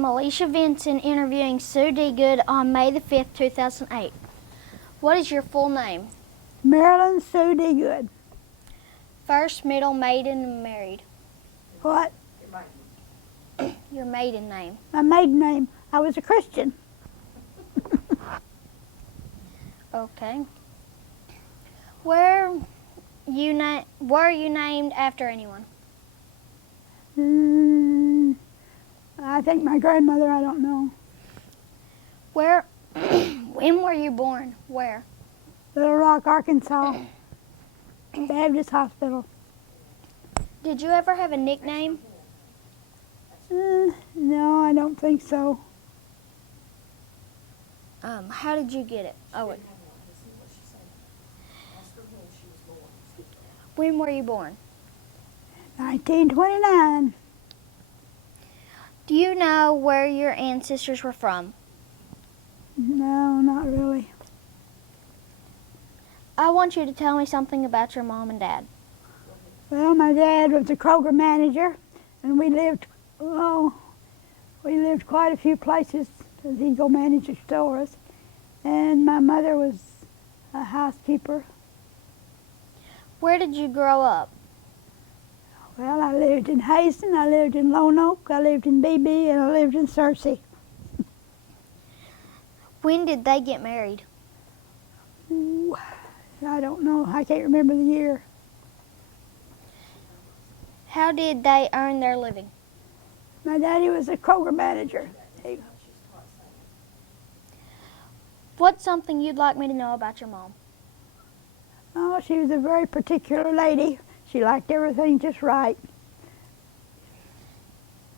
am Alicia Vincent interviewing Sue Degood on May the 5th, 2008. What is your full name? Marilyn Sue Degood. First, middle, maiden, and married. What? Your maiden name. My maiden name. I was a Christian. Okay. Were you named after anyone? I think my grandmother, I don't know. Where? When were you born? Where? Little Rock, Arkansas. Baptist Hospital. Did you ever have a nickname? No, I don't think so. How did you get it? Oh, when were you born? 1929. Do you know where your ancestors were from? No, not really. I want you to tell me something about your mom and dad. Well, my dad was a Kroger manager, and we lived quite a few places because he'd go manage the stores. And my mother was a housekeeper. Where did you grow up? Well, I lived in Hazen, I lived in Lone Oak, I lived in BB, and I lived in Searcy. When did they get married? Ooh, I don't know. I can't remember the year. How did they earn their living? My daddy was a Kroger manager. What's something you'd like me to know about your mom? Oh, she was a very particular lady. She liked everything just right.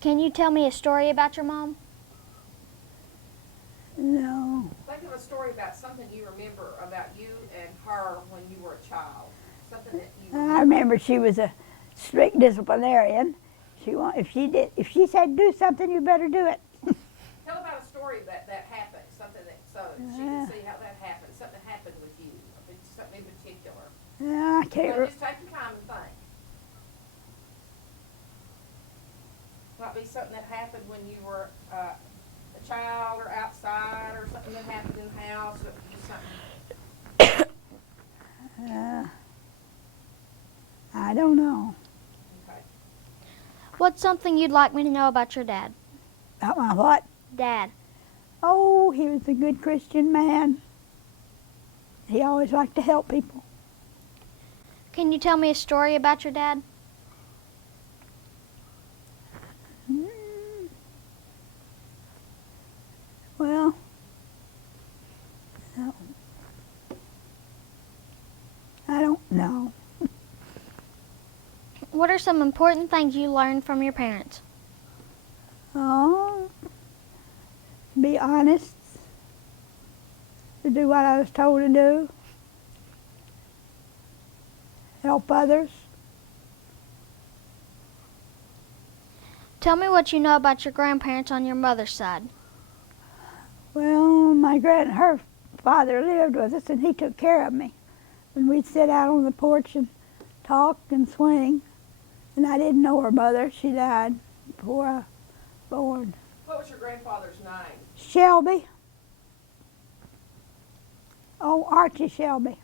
Can you tell me a story about your mom? No. Think of a story about something you remember about you and her when you were a child. Something that you I remember she was a strict disciplinarian. If she said do something, you better do it. Tell about a story that happened, something that so she can see how that happened. Something happened with you, something in particular. I can't. Just take your time and think. Might be something that happened when you were a child or outside, or something that happened in the house, or something. I don't know. Okay. What's something you'd like me to know about your dad? About my what? Dad. Oh, he was a good Christian man. He always liked to help people. Can you tell me a story about your dad? Well, no. I don't know. What are some important things you learned from your parents? Oh, be honest, to do what I was told to do, help others. Tell me what you know about your grandparents on your mother's side. Well, her father lived with us, and he took care of me. And we'd sit out on the porch and talk and swing. And I didn't know her mother. She died before I was born. What was your grandfather's name? Shelby. Oh, Archie Shelby.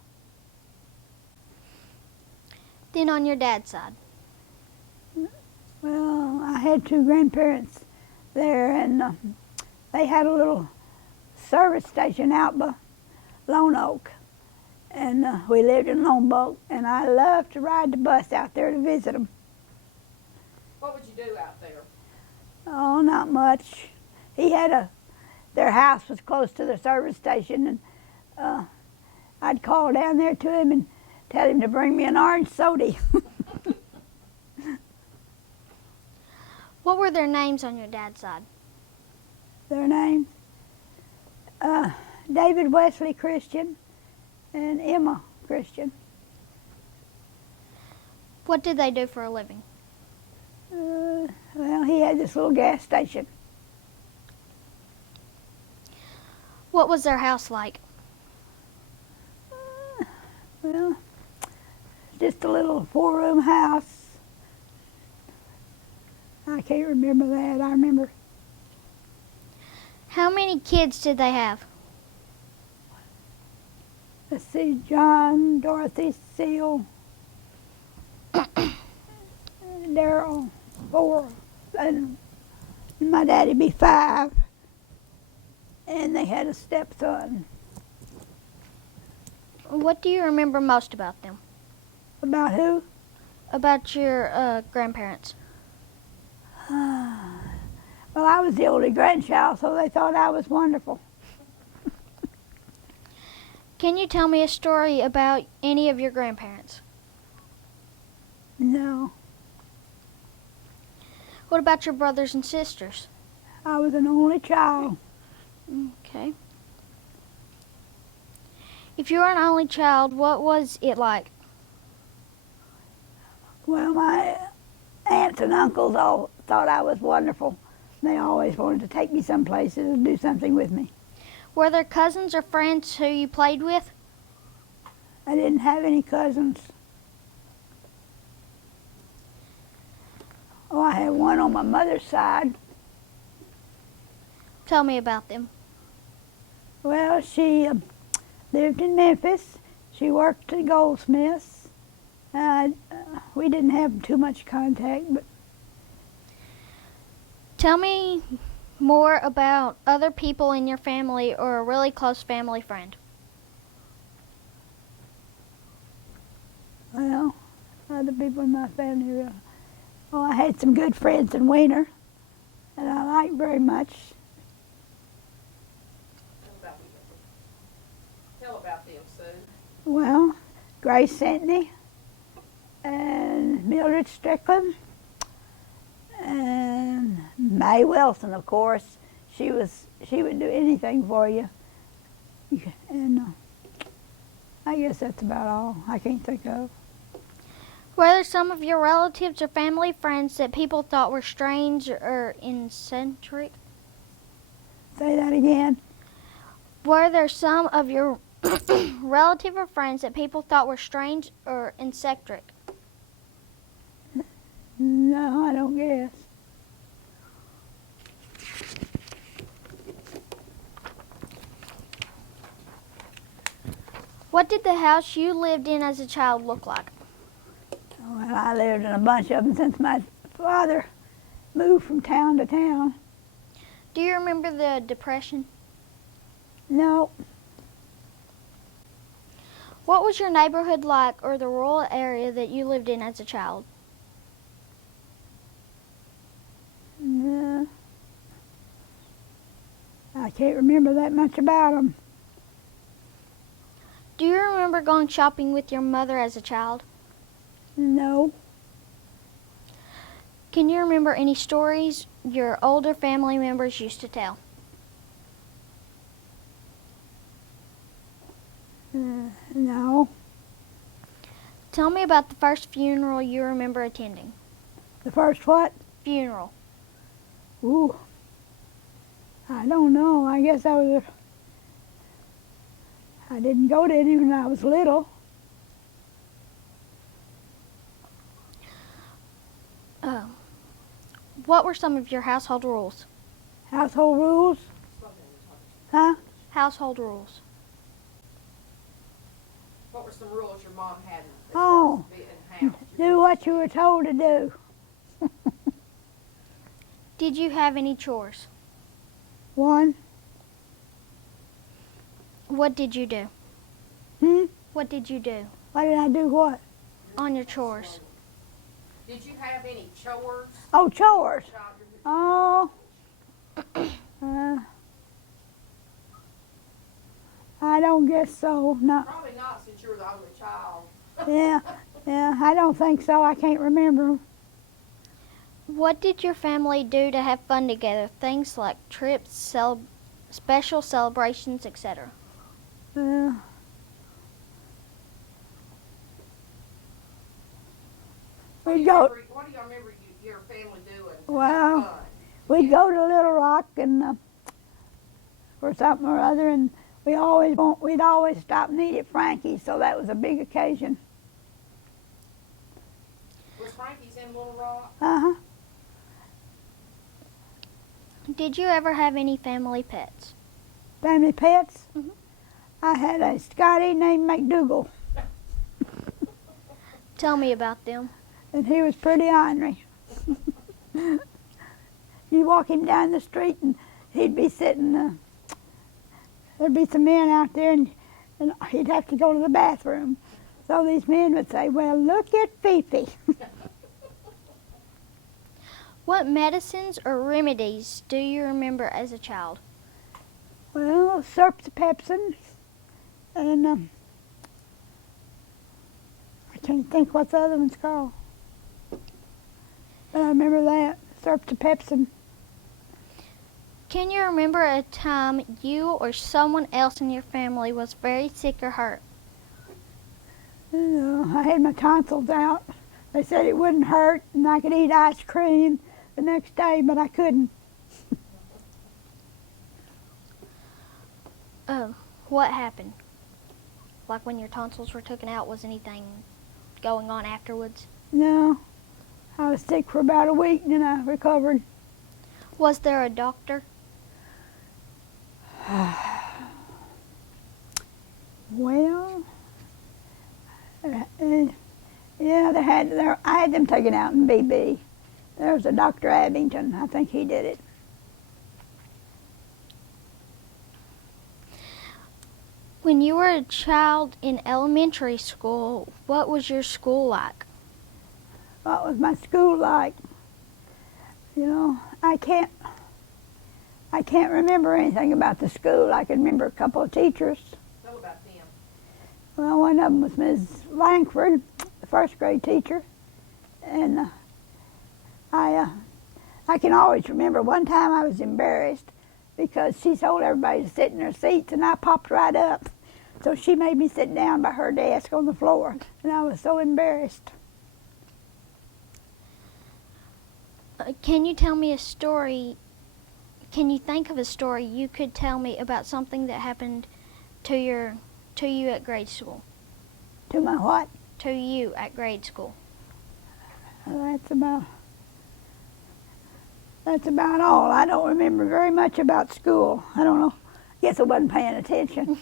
Then on your dad's side. Well, I had two grandparents there, and they had a little service station out by Lone Oak. And we lived in Lone Oak, and I loved to ride the bus out there to visit them. What would you do out there? Oh, not much. Their house was close to the service station, and I'd call down there to him and tell him to bring me an orange soda. What were their names on your dad's side? Their names? David Wesley Christian and Emma Christian. What did they do for a living? Well, he had this little gas station. What was their house like? Well, just a little 4-room house. I can't remember that. I remember How many kids did they have? Let's see, John, Dorothy, Seal, Daryl, 4, and my daddy be 5. And they had a stepson. What do you remember most about them? About who? About your grandparents? Well, I was the only grandchild, so they thought I was wonderful. Can you tell me a story about any of your grandparents? No, What about your brothers and sisters? I was an only child. Okay. If you were an only child, what was it like? Well, my aunts and uncles all thought I was wonderful. They always wanted to take me some places and do something with me. Were there cousins or friends who you played with? I didn't have any cousins. Oh, I had one on my mother's side. Tell me about them. Well, she lived in Memphis. She worked at Goldsmiths. We didn't have too much contact, but Tell me more about other people in your family or a really close family friend. well, other people in my family. Oh, I had some good friends in Wiener that I liked very much. Tell about them, Sue. Well, Grace Sentney and Mildred Strickland and May Wilson, of course. She would do anything for you. And I guess that's about all I can think of. Were there some of your relatives or family friends that people thought were strange or eccentric? Say that again. Were there some of your relative or friends that people thought were strange or eccentric? No, I don't guess. What did the house you lived in as a child look like? Well, I lived in a bunch of them since my father moved from town to town. Do you remember the Depression? No, What was your neighborhood like or the rural area that you lived in as a child? no. I can't remember that much about them. Do you remember going shopping with your mother as a child? No. Can you remember any stories your older family members used to tell? No. Tell me about the first funeral you remember attending. The first what? Funeral. Ooh. I don't know. I guess I didn't go to any when I was little. What were some of your household rules? Household rules? Huh? Household rules. What were some rules your mom had as Oh. far as being house? Do what you were told to do. Did you have any chores? One. What did you do? What did you do What did I do what? on your chores? Did you have any chores? Oh, chores. Child? Oh. I don't guess so. No. Probably not, since you were the only child. Yeah, I don't think so. I can't remember. What did your family do to have fun together? Things like trips, special celebrations, etc. Uh, What do we'd you go. remember, what do you remember your family doing? to have Well, fun? we'd go to Little Rock and for something or other, and we'd always stop and eat at Frankie's, so that was a big occasion. Was Frankie's in Little Rock? Uh huh. Did you ever have any family pets? Family pets? Mhm. I had a Scotty named McDougal, Tell me about them. and he was pretty ornery. You walk him down the street, and he'd be sitting, there'd be some men out there, and he'd have to go to the bathroom. So these men would say, well, look at Fifi. What medicines or remedies do you remember as a child? Well, serpsipepsin, and I can't think what the other one's called. But I remember that, serpsipepsin. Can you remember a time you or someone else in your family was very sick or hurt? I had my tonsils out. They said it wouldn't hurt, and I could eat ice cream the next day, but I couldn't. What happened? Like when your tonsils were taken out, was anything going on afterwards? No, I was sick for about a week, and then I recovered. Was there a doctor? Well, yeah, I had them taken out in BB. There was a Dr. Abington. I think he did it. When you were a child in elementary school, what was your school like? What was my school like? I can't remember anything about the school. I can remember a couple of teachers. Tell about them. Well, one of them was Ms. Langford, the first grade teacher, and I can always remember one time I was embarrassed because she told everybody to sit in their seats, and I popped right up. So she made me sit down by her desk on the floor, and I was so embarrassed. Can you tell me a story? Can you think of a story you could tell me about something that happened to you at grade school? To my what? To you at grade school. Well, that's about all. I don't remember very much about school. I don't know. Guess I wasn't paying attention.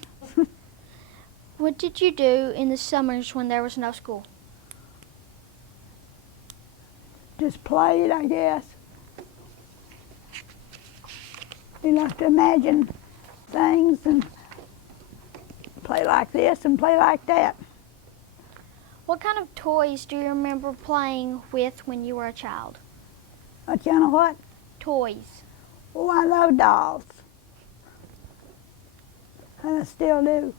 What did you do in the summers when there was no school? Just played, I guess. You like to imagine things and play like this and play like that. What kind of toys do you remember playing with when you were a child? What kind of what? Toys. Oh, I love dolls. And I still do.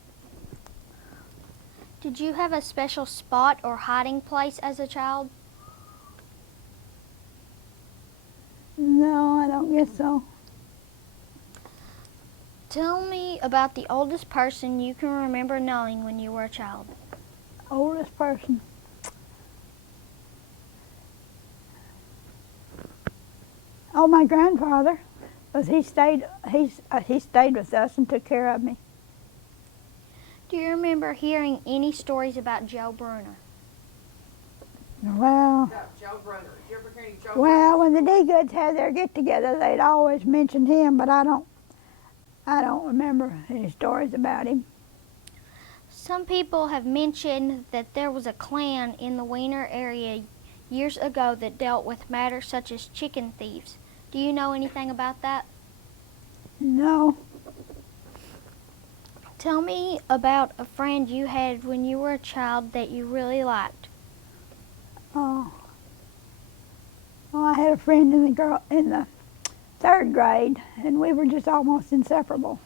Did you have a special spot or hiding place as a child? No, I don't guess so. Tell me about the oldest person you can remember knowing when you were a child. Oldest person. Oh, my grandfather, because he stayed with us and took care of me. Do you remember hearing any stories about Joe Bruner? Well, Joe Brunner. Did you ever hear any Joe well, when the Degoods had their get-together, they'd always mention him, but I don't remember any stories about him. Some people have mentioned that there was a clan in the Wiener area years ago that dealt with matters such as chicken thieves. Do you know anything about that? No. Tell me about a friend you had when you were a child that you really liked. Oh. Well, I had a friend in the third grade, and we were just almost inseparable.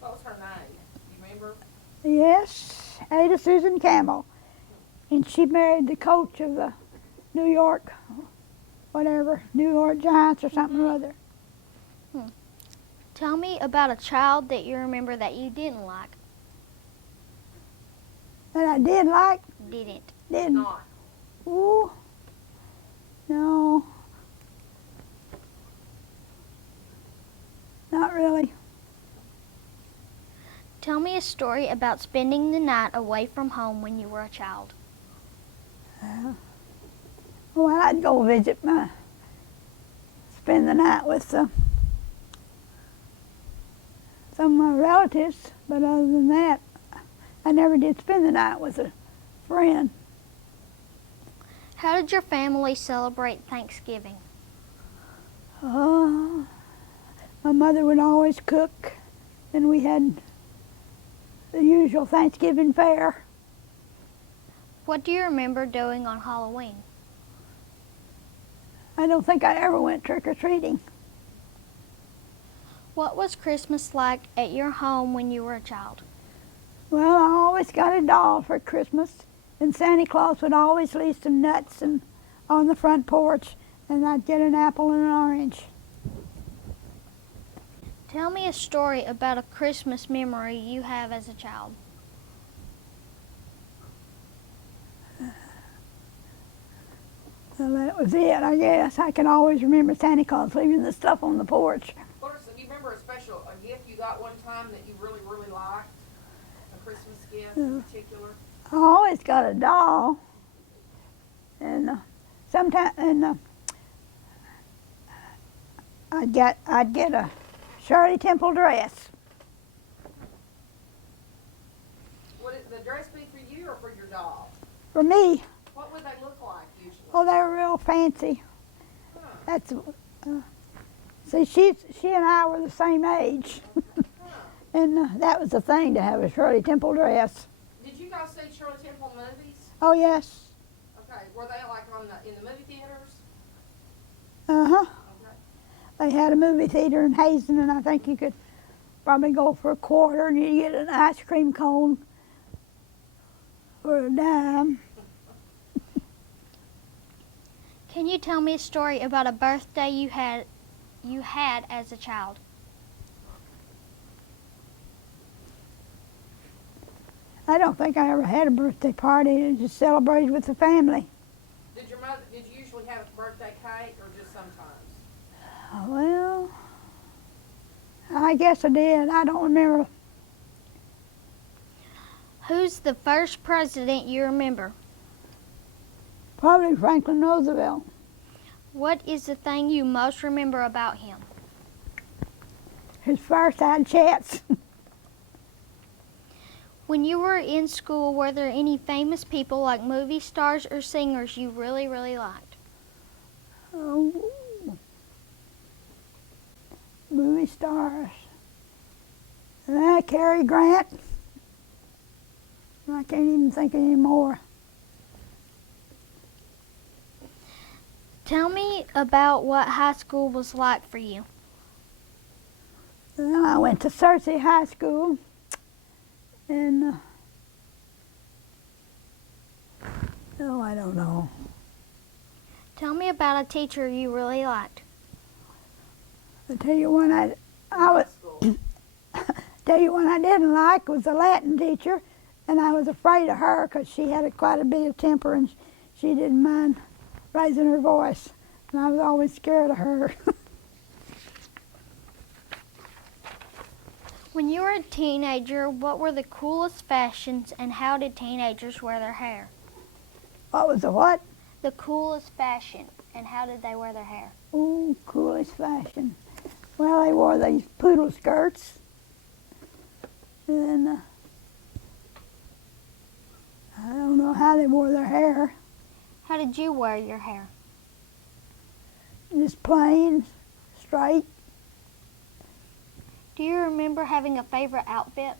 What was her name? You remember? Yes, Ada Susan Campbell. And she married the coach of the New York Giants or something or other. Tell me about a child that you remember that you didn't like. That I did like, Didn't. didn't. Not. Ooh, no. Not really. Tell me a story about spending the night away from home when you were a child. Well, I'd go spend the night with some of my relatives, but other than that, I never did spend the night with a friend. How did your family celebrate Thanksgiving? My mother would always cook, and we had the usual Thanksgiving fare. What do you remember doing on Halloween? I don't think I ever went trick-or-treating. What was Christmas like at your home when you were a child? Well, I always got a doll for Christmas, and Santa Claus would always leave some nuts and on the front porch, and I'd get an apple and an orange. Tell me a story about a Christmas memory you have as a child. Well, that was it, I guess. I can always remember Santa Claus leaving the stuff on the porch. Do you remember a gift you got one time that you really, really liked? A Christmas gift Yeah. in particular? I always got a doll, and I'd get a Shirley Temple dress. Would the dress be for you or for your doll? For me. What would they look like usually? Oh, they were real fancy. Huh. That's see, she and I were the same age, and that was the thing, to have a Shirley Temple dress. Did you guys see Shirley Temple movies? Oh yes. Okay, were they like in the movie theaters? Uh-huh. Okay. They had a movie theater in Hazen, and I think you could probably go for a quarter and you get an ice cream cone for a dime. Can you tell me a story about a birthday you had as a child? I don't think I ever had a birthday party. It just celebrated with the family. Did you usually have a birthday cake or just sometimes? Well, I guess I did. I don't remember. Who's the first president you remember? Probably Franklin Roosevelt. What is the thing you most remember about him? His fireside chats. When you were in school, were there any famous people like movie stars or singers you really, really liked? Oh, movie stars. Cary Grant. I can't even think anymore. Tell me about what high school was like for you. Well, I went to Searcy High School, and I don't know. Tell me about a teacher you really liked. I tell you one I was School. tell you one I didn't like was a Latin teacher, and I was afraid of her because she had quite a bit of temper and she didn't mind raising her voice, and I was always scared of her. When you were a teenager, what were the coolest fashions and how did teenagers wear their hair? What was the what? The coolest fashion and how did they wear their hair? Oh, coolest fashion. Well, they wore these poodle skirts, and I don't know how they wore their hair. How did you wear your hair? Just plain, straight. Do you remember having a favorite outfit?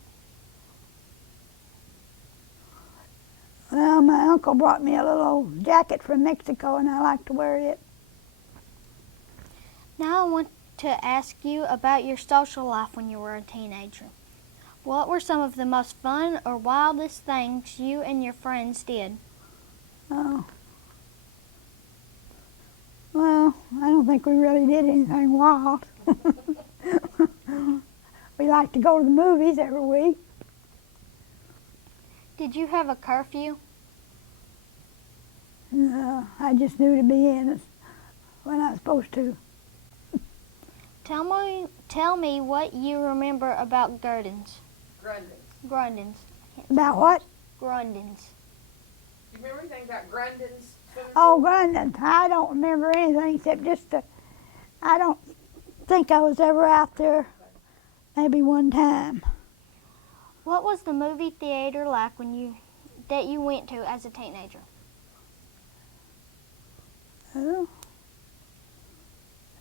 Well, my uncle brought me a little old jacket from Mexico, and I like to wear it. Now I want to ask you about your social life when you were a teenager. What were some of the most fun or wildest things you and your friends did? Oh. Well, I don't think we really did anything wild. We like to go to the movies every week. Did you have a curfew? I just knew to be in when I was supposed to. Tell me what you remember about Gurdons. Grundens. About what? Grundens. You remember anything about Grundon's swimming Oh, pool? London. I don't remember anything except just I don't think I was ever out there maybe one time. What was the movie theater like that you went to as a teenager? Oh,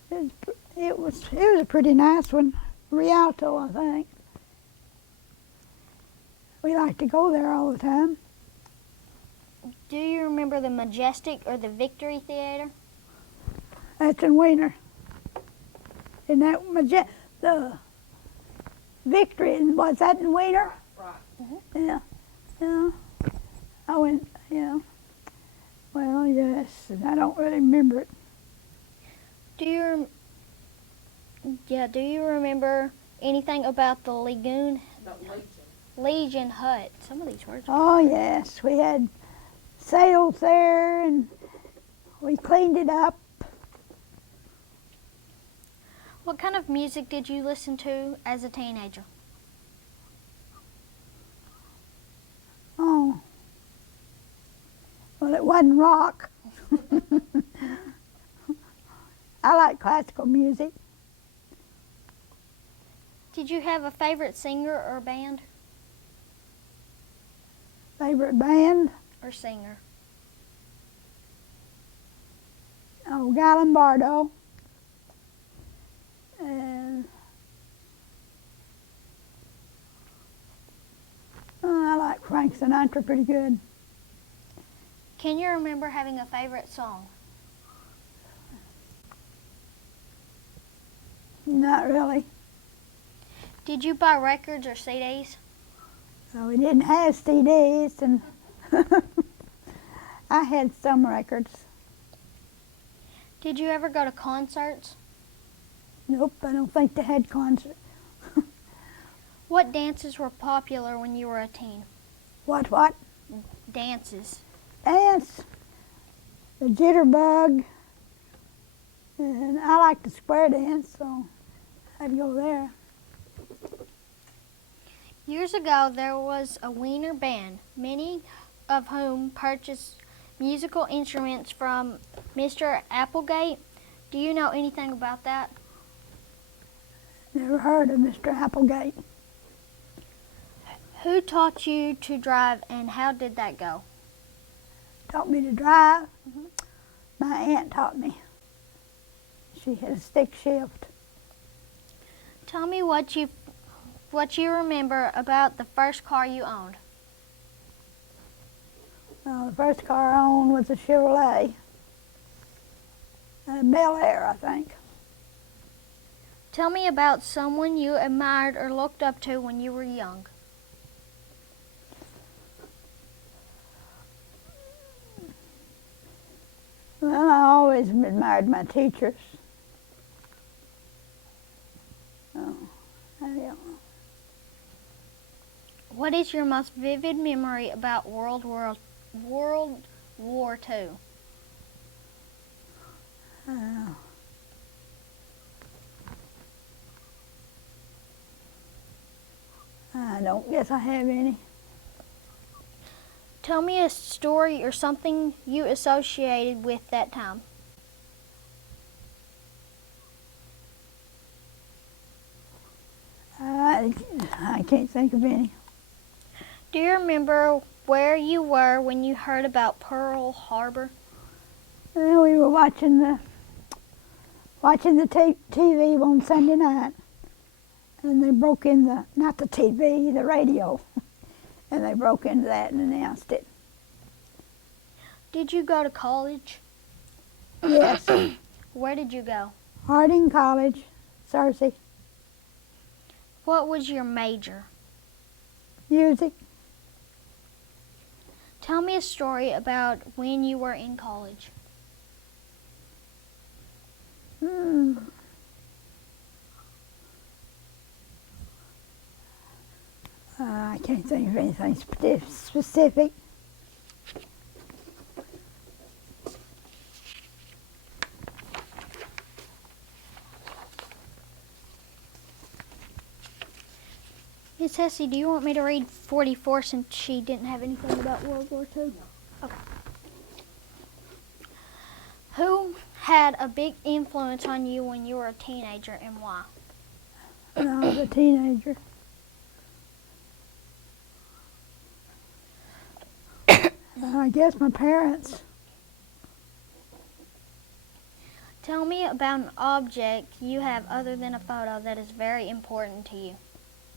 it was a pretty nice one. Rialto, I think. We like to go there all the time. Do you remember the Majestic or the Victory Theater? That's in Wiener. Isn't that the Victory? Was that in Wiener? Right. Yeah. Yeah. I went. Yeah. Well, yes. I don't really remember it. Do you remember anything about the Lagoon The Legion hut? Some of these words. Oh yes, we had sails there, and we cleaned it up. What kind of music did you listen to as a teenager? Oh. Well, it wasn't rock. I like classical music. Did you have a favorite singer or band Favorite band? or singer? Oh, Guy Lombardo. And I like Frank Sinatra pretty good. Can you remember having a favorite song? Not really. Did you buy records or CDs? We didn't have CDs, and I had some records. Did you ever go to concerts? Nope, I don't think they had concerts. What dances were popular when you were a teen? What? Dances. Dance. The jitterbug. And I like the square dance, so I'd go there. Years ago, there was a Wiener band, many of whom purchased musical instruments from Mr. Applegate. Do you know anything about that? Never heard of Mr. Applegate. Who taught you to drive and how did that go? Taught me to drive. My aunt taught me. She had a stick shift. Tell me what you remember about the first car you owned. The first car I owned was a Chevrolet. Bel Air, I think. Tell me about someone you admired or looked up to when you were young. Well, I always admired my teachers. Oh, I don't know. What is your most vivid memory about World War II? I don't guess I have any. Tell me a story or something you associated with that time. I can't think of any. Do you remember where you were when you heard about Pearl Harbor? Well, we were watching the TV on Sunday night, and they broke in not the TV, the radio, and they broke into that and announced it. Did you go to college? Yes, Where did you go? Harding College, Searcy, What was your major? music. Tell me a story about when you were in college. I can't think of anything specific. Miss Hesse, do you want me to read 44 since she didn't have anything about World War II? Okay. Who had a big influence on you when you were a teenager and why? when I was a teenager. I guess my parents. Tell me about an object you have other than a photo that is very important to you.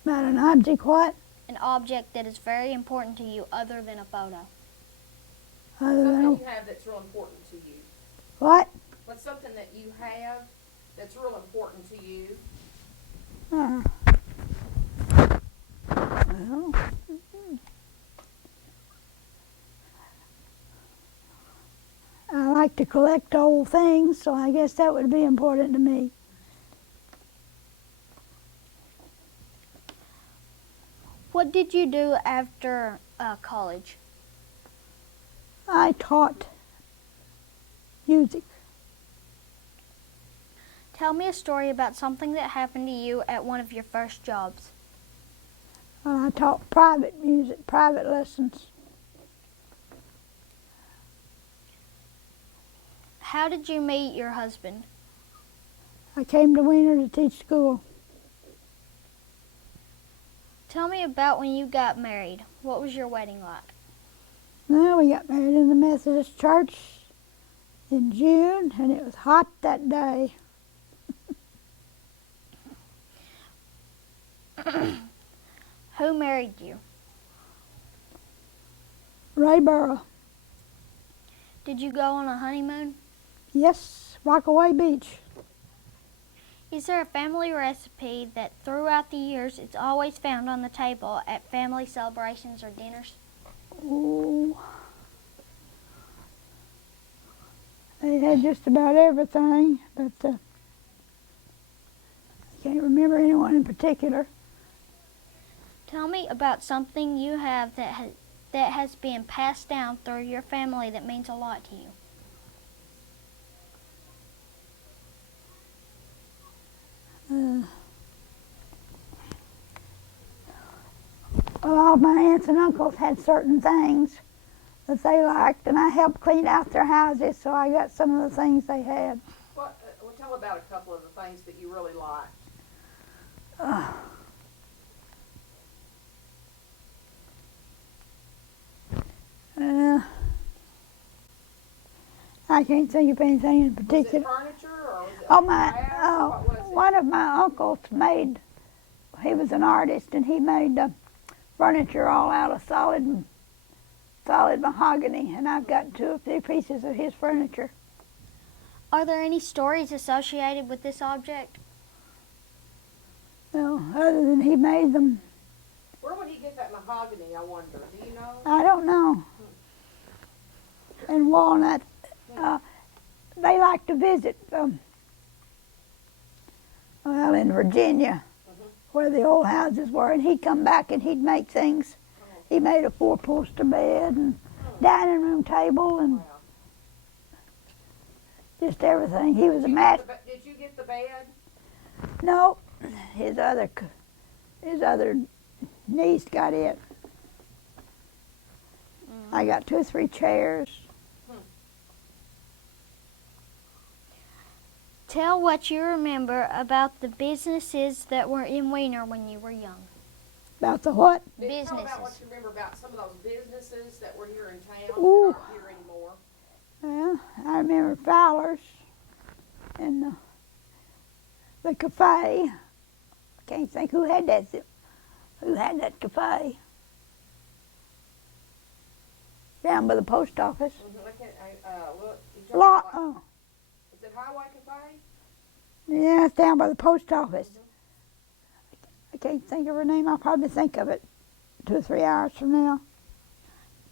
About an object what? An object that is very important to you other than a photo. Other Something than you have that's real important to you. what? What's something that you have that's real important to you? Well, I like to collect old things, so I guess that would be important to me. What did you do after college? I taught music. Tell me a story about something that happened to you at one of your first jobs. I taught private music, private lessons. How did you meet your husband? I came to Weiner to teach school. Tell me about when you got married. What was your wedding like? Well, we got married in the Methodist church in June, and it was hot that day. Who married you? Rayboro. Did you go on a honeymoon? Yes, Rockaway Beach. Is there a family recipe that throughout the years it's always found on the table at family celebrations or dinners? Oh, they had just about everything, but I can't remember anyone in particular. Tell me about something you have that has been passed down through your family that means a lot to you. Well, all my aunts and uncles had certain things that they liked, and I helped clean out their houses, so I got some of the things they had. Well, tell about a couple of the things that you really liked. I can't think of anything in Was it particular. furniture or was it Oh, glass? What was it? one of my uncles made, he was an artist, and he made furniture all out of solid mahogany, and I've got 2 or 3 pieces of his furniture. Are there any stories associated with this object? Well, other than he made them, Where would he get that mahogany, I wonder? Do you know? I don't know. And walnut, they like to visit, well, in Virginia, where the old houses were, and he'd come back and he'd make things. He made a 4-poster bed and dining room table and Wow. just everything. He was a master. Did you get the bed? No, his other niece got it. I got 2 or 3 chairs. Tell what you remember about the businesses that were in Weiner when you were young. About the what? Tell about what Businesses. you remember about some of those businesses that were here in town Ooh. that aren't here anymore. Well, I remember Fowler's and the cafe. I can't think who had that cafe. Down by the post office. Look, is it Highway Cafe? Yeah, it's down by the post office. I can't think of her name. I'll probably think of it 2 or 3 hours from now.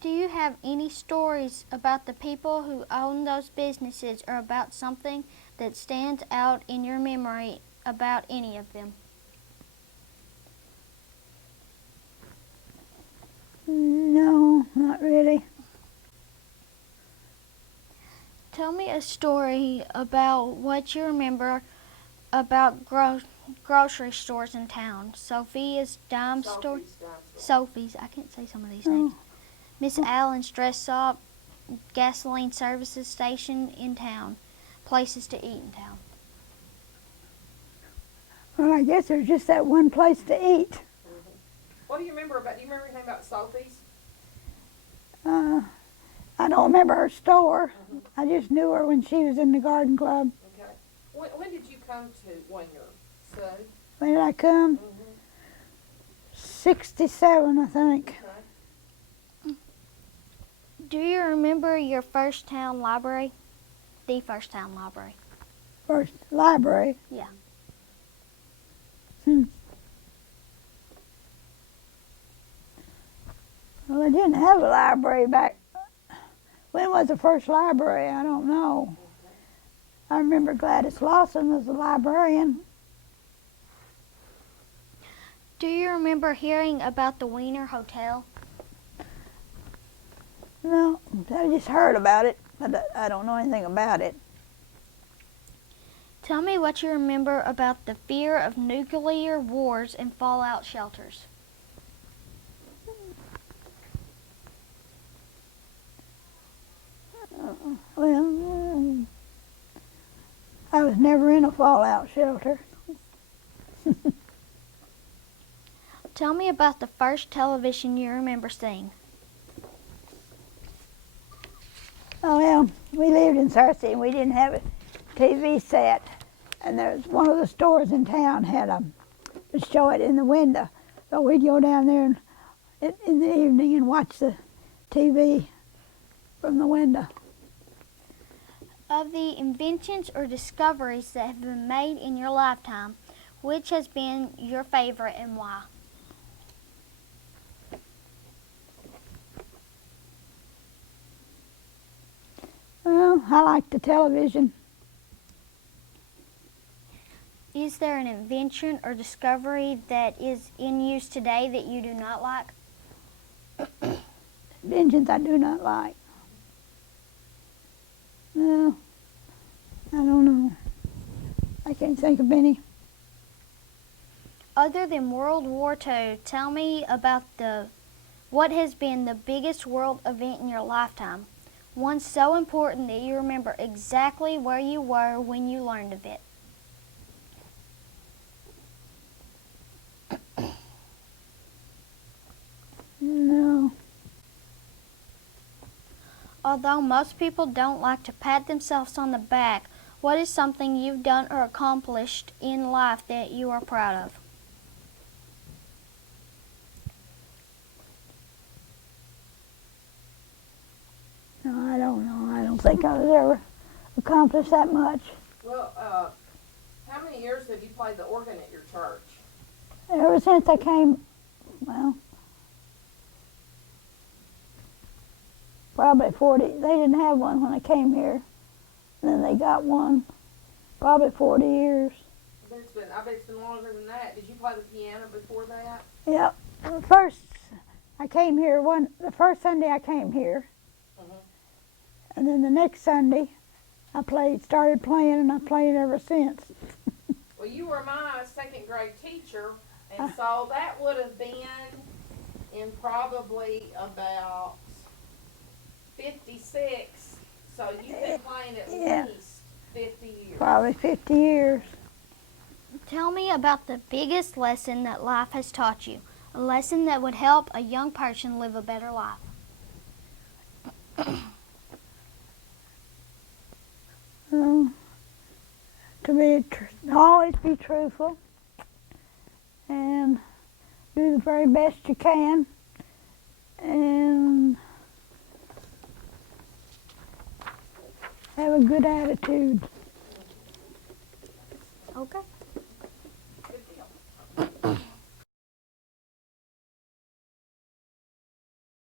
Do you have any stories about the people who own those businesses or about something that stands out in your memory about any of them? No, not really. Tell me a story about what you remember about grocery stores in town. Sophia's dime store. Sophie's Dime Store. Sophie's. I can't say some of these names. Miss Allen's dress shop. Gasoline services station in town. Places to eat in town. Well, I guess there's just that one place to eat. What do you remember about? Do you remember anything about Sophie's? I don't remember her store. I just knew her when she was in the garden club. Okay. When did you come to Winger, son? When did I come? 67, I think. Okay. Do you remember your first town library? The first town library. First library. Yeah. Well, they didn't have a library back. When was the first library? I don't know. I remember Gladys Lawson was the librarian. Do you remember hearing about the Wiener Hotel? No, I just heard about it, but I don't know anything about it. Tell me what you remember about the fear of nuclear wars and fallout shelters. Well, I was never in a fallout shelter. Tell me about the first television you remember seeing. Oh, well, we lived in Cersei and we didn't have a TV set. And there's one of the stores in town had would show it in the window. So we'd go down there and, in the evening and watch the TV from the window. Of the inventions or discoveries that have been made in your lifetime, which has been your favorite and why? Well, I like the television. Is there an invention or discovery that is in use today that you do not like? Inventions I do not like. No, I don't know. I can't think of any. Other than World War II, tell me about what has been the biggest world event in your lifetime. One so important that you remember exactly where you were when you learned of it. No. Although most people don't like to pat themselves on the back, what is something you've done or accomplished in life that you are proud of? No, I don't know. I don't think I was ever accomplished that much. Well, how many years have you played the organ at your church? Ever since I came, well, probably 40. They didn't have one when I came here. And then they got one. Probably 40 years. I bet it's been longer than that. Did you play the piano before that? Yep. The first Sunday I came here. And then the next Sunday I started playing, and I played ever since. Well, you were my second grade teacher, and so that would have been in probably about 56. So you've been playing at least 50 years. Probably 50 years. Tell me about the biggest lesson that life has taught you, a lesson that would help a young person live a better life. Always be truthful and do the very best you can, and have a good attitude. Okay.